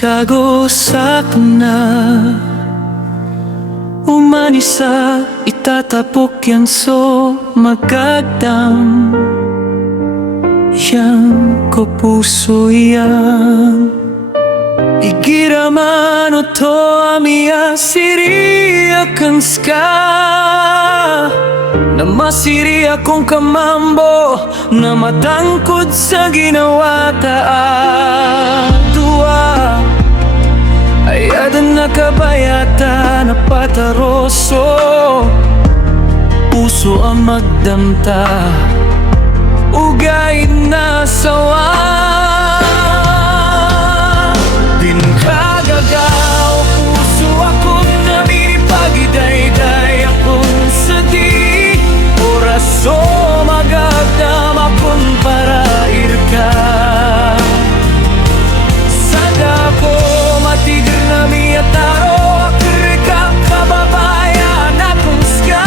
kagosak na umanisa itatapok yang so magagdam yang ko puso yang igiramano to amia siria kanska na masiri akong kamambo na matangkod sa ginawa taadwa ayadan na kabayata na pataroso puso ang magdamta ugay na sawa din kagagaw puso akong naminipagidayday akong sadi oraso magagdam akong parair ka sadako matigir na miyataro akirikap kababayan akong ska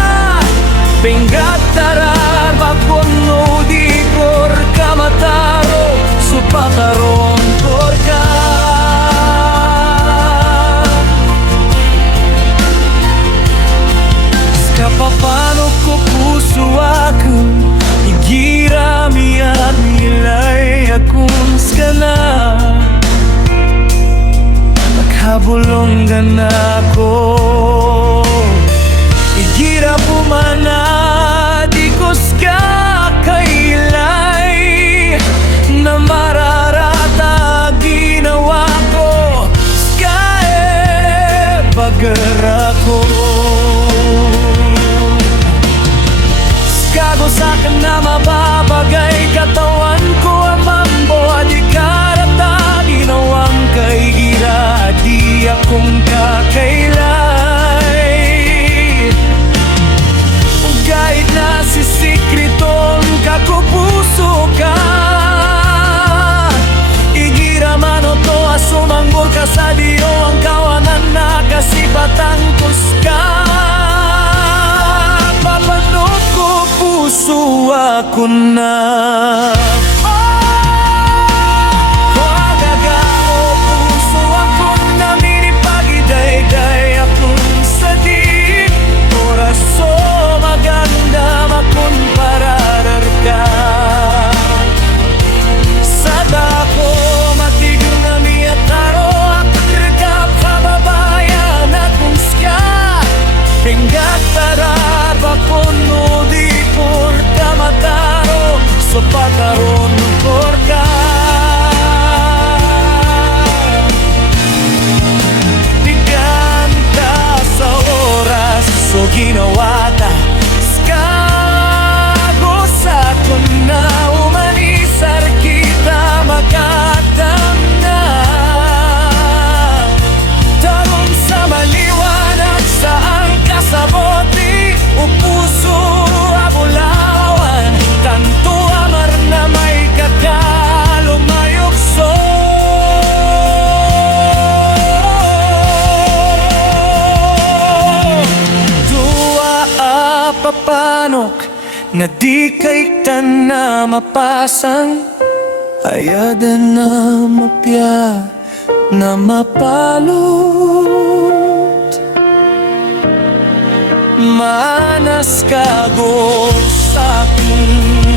pinggat tarar bakon no digor kamataro supataron korka kapapano ko puso ako igirami at nilay akong skala maghabulong na ako igira pumana di ko ska kailay na mararata ginawa ko ska bagar ako Gago sa akin na mababagay katawan ko ang mambo di karata ginawang kay gira di akong kakailay kahit na si sikritong kakupuso ka igira mano to asumanggol ka sa diyo ang kawanan na kasipatang kuska puso ako na Magagao puso ako na minipagidayday akong sadi oraso maganda makon pararar ka sadako matigil na miyataro akirikap kababayan akong ska hinggat tarar bakon no por kamataro so pataron korka diganta sa oras so ginawata skago sa na umanisar kita makatam na tarong sa maliwanag sa ang kasaboti o puso tanto amar na may kakalumayokso Dua papanok na di kay na mapasang ayadan na mapya na mapalot manas kago sa'kin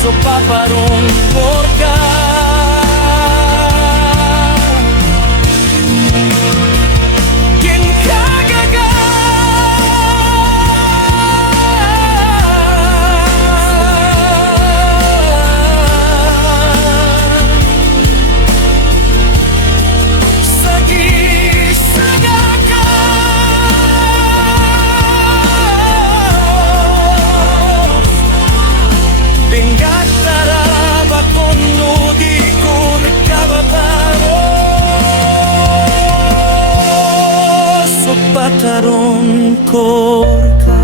so paparong porka Kin kagaga Sagi sagaka Binggat tarabakon pataron korka.